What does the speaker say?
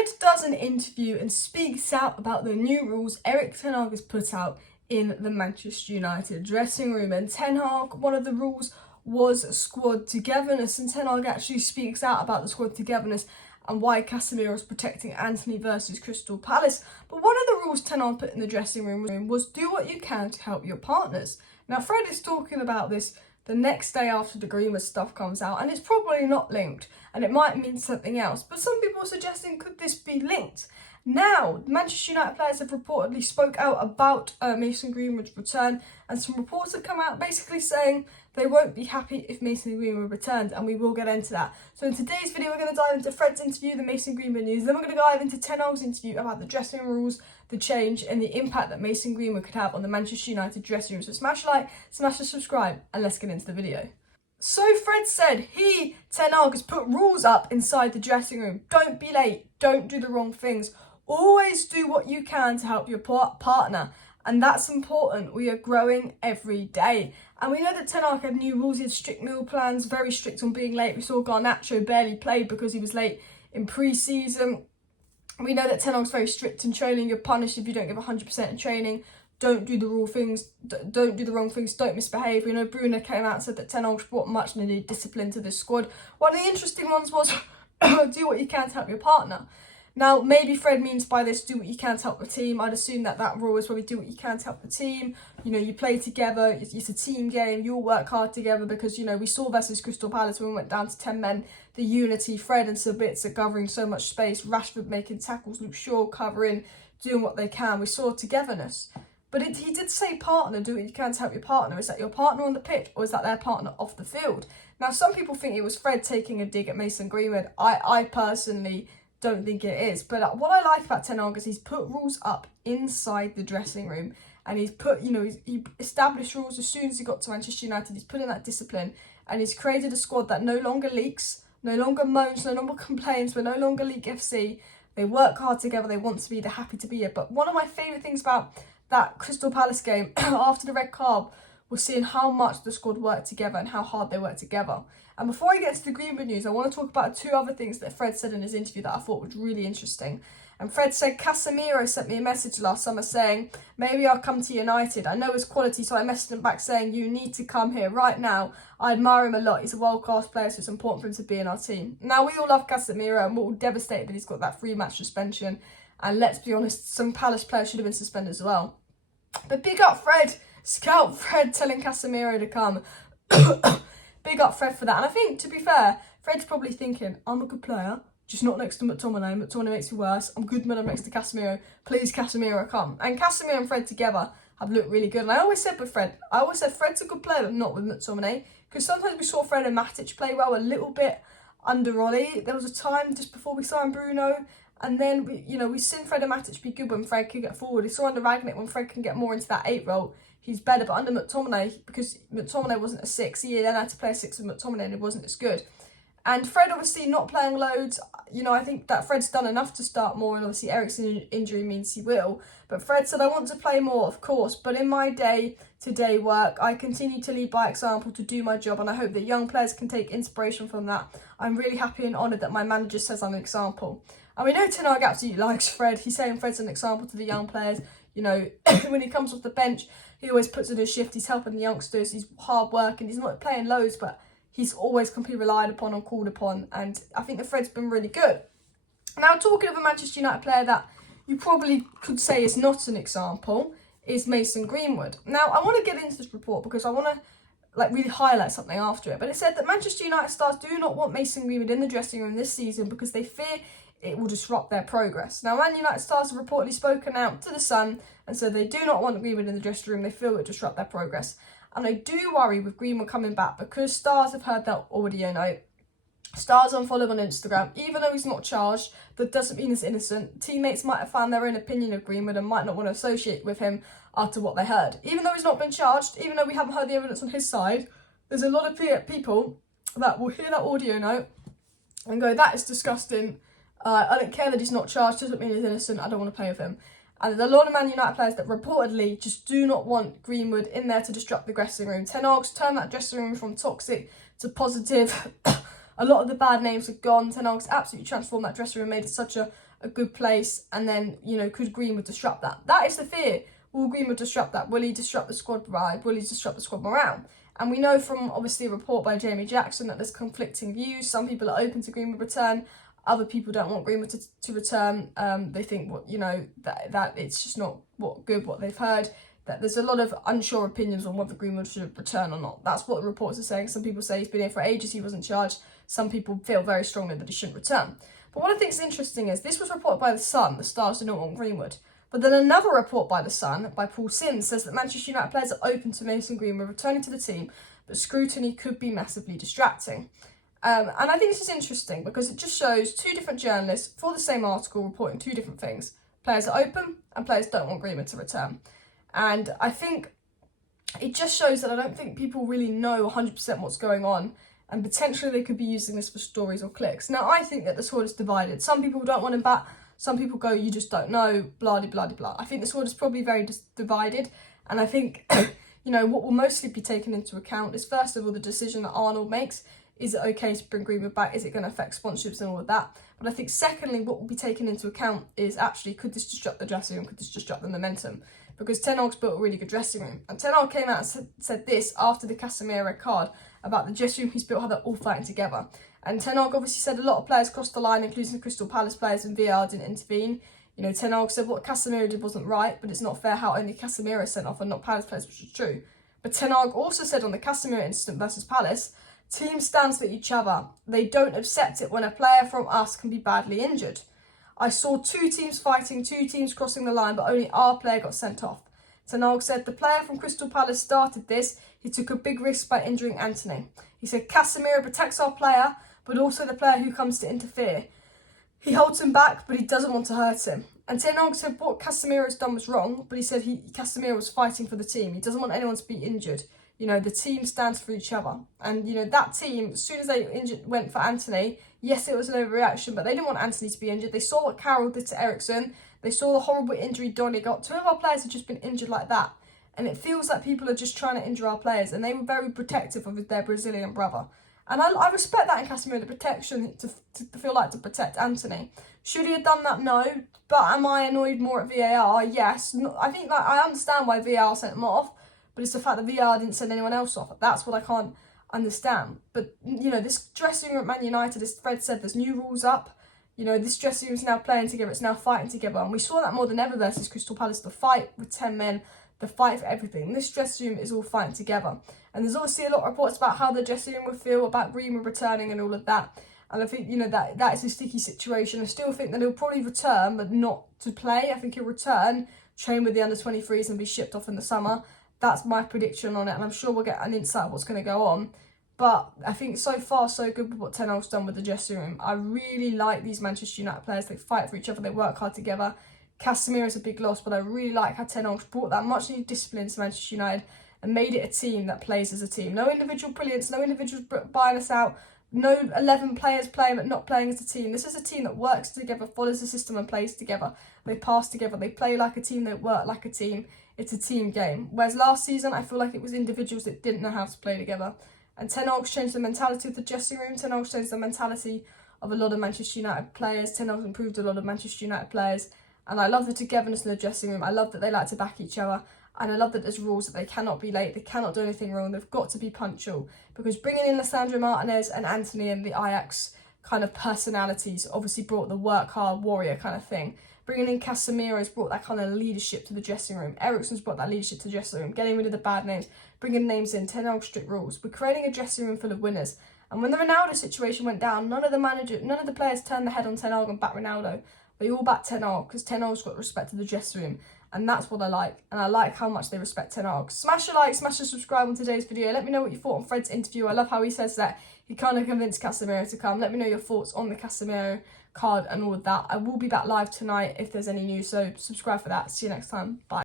Fred does an interview and speaks out about the new rules Erik Ten Hag has put out in the Manchester United dressing room. And Ten Hag, one of the rules was squad togetherness, and Ten Hag actually speaks out about the squad togetherness and why Casemiro is protecting Anthony versus Crystal Palace. But one of the rules Ten Hag put in the dressing room was do what you can to help your partners. Now Fred is talking about this the next day after the Greenwood stuff comes out, and it's probably not linked, and it might mean something else. But some people are suggesting, could this be linked? Now, Manchester United players have reportedly spoke out about Mason Greenwood's return, and some reports have come out basically saying they won't be happy if Mason Greenwood returns, and we will get into that. So in today's video, we're going to dive into Fred's interview, the Mason Greenwood news, then we're going to dive into Ten Hag's interview about the dressing room rules, the change, and the impact that Mason Greenwood could have on the Manchester United dressing room. So smash a like, smash the subscribe, and let's get into the video. So Fred said Ten Hag has put rules up inside the dressing room. Don't be late, don't do the wrong things. Always do what you can to help your partner, and that's important. We are growing every day, and we know that Ten Hag had new rules. He had strict meal plans, very strict on being late. We saw Garnacho barely played because he was late in pre-season. We know that Ten Hag's very strict in training. You're punished if you don't give 100% in training. Don't do the wrong things. Don't do the wrong things. Don't misbehave. We know Bruno came out and said that Ten Hag's brought much needed discipline to this squad. One of the interesting ones was do what you can to help your partner. Now, maybe Fred means by this, do what you can to help the team. I'd assume that rule is probably do what you can to help the team. You know, you play together. It's a team game. You'll work hard together because, you know, we saw versus Crystal Palace when we went down to 10 men, the unity, Fred and Sabitzer covering so much space, Rashford making tackles, Luke Shaw covering, doing what they can. We saw togetherness. But he did say partner, do what you can to help your partner. Is that your partner on the pitch or is that their partner off the field? Now, some people think it was Fred taking a dig at Mason Greenwood. I personally don't think it is. But what I like about Ten Hag is he's put rules up inside the dressing room, and he's put, you know, he established rules as soon as he got to Manchester United. He's put in that discipline, and he's created a squad that no longer leaks, no longer moans, no longer complains. We're no longer League FC. They work hard together. They want to be. They're happy to be here. But one of my favourite things about that Crystal Palace game after the red card was seeing how much the squad worked together and how hard they worked together. And before I get to the Greenwood news, I want to talk about two other things that Fred said in his interview that I thought was really interesting. And Fred said, Casemiro sent me a message last summer saying, maybe I'll come to United. I know his quality, so I messaged him back saying, you need to come here right now. I admire him a lot. He's a world-class player, so it's important for him to be in our team. Now, we all love Casemiro, and we're all devastated that he's got that 3-match suspension. And let's be honest, some Palace players should have been suspended as well. But big up Fred, scout Fred telling Casemiro to come. Big up Fred for that. And I think, to be fair, Fred's probably thinking, I'm a good player, just not next to McTominay. McTominay makes me worse. I'm good when I'm next to Casemiro. Please, Casemiro, come. And Casemiro and Fred together have looked really good. And I always said with Fred, Fred's a good player, but not with McTominay. Because sometimes we saw Fred and Matic play well, a little bit under Ollie. There was a time just before we signed Bruno, and then, we've seen Fred and Matic be good when Fred can get forward. We saw under Ragnick when Fred can get more into that 8 role, he's better. But under McTominay, because McTominay wasn't a 6, he then had to play a 6 with McTominay and it wasn't as good. And Fred obviously not playing loads. I think that Fred's done enough to start more, and obviously Erik's injury means he will. But Fred said, I want to play more, of course, but in my day-to-day work, I continue to lead by example to do my job, and I hope that young players can take inspiration from that. I'm really happy and honoured that my manager says I'm an example. And we know Ten Hag absolutely likes Fred. He's saying Fred's an example to the young players. When he comes off the bench, he always puts in a shift. He's helping the youngsters. He's hard working. He's not playing loads, but he's always completely relied upon and called upon. And I think that Fred's been really good. Now, talking of a Manchester United player that you probably could say is not an example is Mason Greenwood. Now, I want to get into this report because I want to really highlight something after it. But it said that Manchester United stars do not want Mason Greenwood in the dressing room this season because they fear it will disrupt their progress. Now, Man United stars have reportedly spoken out to The Sun and said they do not want Greenwood in the dressing room. They feel it will disrupt their progress. And I do worry with Greenwood coming back because stars have heard that audio note. Stars unfollowed on Instagram. Even though he's not charged, that doesn't mean he's innocent. Teammates might have found their own opinion of Greenwood and might not want to associate with him after what they heard. Even though he's not been charged, even though we haven't heard the evidence on his side, there's a lot of people that will hear that audio note and go, that is disgusting. I don't care that he's not charged, doesn't mean he's innocent, I don't want to play with him. And there's a lot of Man United players that reportedly just do not want Greenwood in there to disrupt the dressing room. Ten Hag's turned that dressing room from toxic to positive. A lot of the bad names are gone. Ten Hag's absolutely transformed that dressing room, made it such a good place. And then, could Greenwood disrupt that? That is the fear. Will Greenwood disrupt that? Will he disrupt the squad vibe? Will he disrupt the squad morale? And we know from, obviously, a report by Jamie Jackson that there's conflicting views. Some people are open to Greenwood return. Other people don't want Greenwood to return. They think, that it's just not what they've heard. That there's a lot of unsure opinions on whether Greenwood should return or not. That's what the reports are saying. Some people say he's been here for ages, he wasn't charged. Some people feel very strongly that he shouldn't return. But what I think is interesting is this was reported by The Sun. The Stars do not want Greenwood. But then another report by The Sun, by Paul Sims, says that Manchester United players are open to Mason Greenwood returning to the team, but scrutiny could be massively distracting. And I think this is interesting because it just shows two different journalists for the same article reporting two different things. Players are open and players don't want Greenwood to return. And I think it just shows that I don't think people really know 100% what's going on, and potentially they could be using this for stories or clicks. Now, I think that the squad is divided. Some people don't want him back. Some people go, you just don't know, blah, blah, blah, blah. I think the squad is probably very divided. And I think, what will mostly be taken into account is, first of all, the decision that Arnold makes. Is it okay to bring Greenwood back? Is it going to affect sponsorships and all of that? But I think, secondly, what will be taken into account is actually, could this disrupt the dressing room? Could this disrupt the momentum? Because Ten Hag's built a really good dressing room. And Ten Hag came out and said this after the Casemiro red card about the dressing room he's built, how they're all fighting together. And Ten Hag obviously said a lot of players crossed the line, including the Crystal Palace players, and VAR didn't intervene. Ten Hag said what Casemiro did wasn't right, but it's not fair how only Casemiro sent off and not Palace players, which is true. But Ten Hag also said on the Casemiro incident versus Palace, teams stand for each other. They don't accept it when a player from us can be badly injured. I saw two teams fighting, two teams crossing the line, but only our player got sent off. Ten Hag said the player from Crystal Palace started this. He took a big risk by injuring Anthony. He said Casemiro protects our player, but also the player who comes to interfere. He holds him back, but he doesn't want to hurt him. And Ten Hag said what Casemiro's done was wrong, but he said Casemiro was fighting for the team. He doesn't want anyone to be injured. The team stands for each other. And, that team, as soon as they went for Anthony, yes, it was an overreaction, but they didn't want Anthony to be injured. They saw what Carroll did to Eriksen. They saw the horrible injury Donny got. Two of our players have just been injured like that. And it feels like people are just trying to injure our players. And they were very protective of their Brazilian brother. And I respect that in Casemiro, the protection to feel like to protect Anthony. Should he have done that? No. But am I annoyed more at VAR? Yes. I think I understand why VAR sent him off. But it's the fact that VAR didn't send anyone else off. That's what I can't understand. But, this dressing room at Man United, as Fred said, there's new rules up. This dressing room is now playing together. It's now fighting together. And we saw that more than ever versus Crystal Palace. The fight with 10 men, the fight for everything. This dressing room is all fighting together. And there's obviously a lot of reports about how the dressing room would feel, about Greenwood returning and all of that. And I think, that is a sticky situation. I still think that he'll probably return, but not to play. I think he'll return, train with the under-23s and be shipped off in the summer. That's my prediction on it, and I'm sure we'll get an insight of what's going to go on. But I think so far, so good with what Ten Hag's done with the dressing room. I really like these Manchester United players. They fight for each other. They work hard together. Casemiro is a big loss, but I really like how Ten Hag's brought that much needed discipline to Manchester United and made it a team that plays as a team. No individual brilliance, no individuals buying us out, no 11 players playing but not playing as a team. This is a team that works together, follows the system and plays together. They pass together. They play like a team. They work like a team. It's a team game. Whereas last season, I feel like it was individuals that didn't know how to play together. And Ten Hag's changed the mentality of the dressing room. Ten Hag's changed the mentality of a lot of Manchester United players. Ten Hag's improved a lot of Manchester United players. And I love the togetherness in the dressing room. I love that they like to back each other. And I love that there's rules that they cannot be late. They cannot do anything wrong. They've got to be punctual. Because bringing in Lissandro Martinez and Anthony and the Ajax kind of personalities obviously brought the work hard warrior kind of thing. Bringing in Casemiro's brought that kind of leadership to the dressing room. Eriksen's brought that leadership to the dressing room. Getting rid of the bad names. Bringing names in. Ten Hag strict rules. We're creating a dressing room full of winners. And when the Ronaldo situation went down, none of the players turned their head on Ten Hag and backed Ronaldo. They all backed Ten Hag because Ten Hag's got respect to the dressing room. And that's what I like. And I like how much they respect Ten Hag. Smash a like, smash a subscribe on today's video. Let me know what you thought on Fred's interview. I love how he says that he kind of convinced Casemiro to come. Let me know your thoughts on the Casemiro card and all of that. I will be back live tonight if there's any news. So subscribe for that. See you next time. Bye.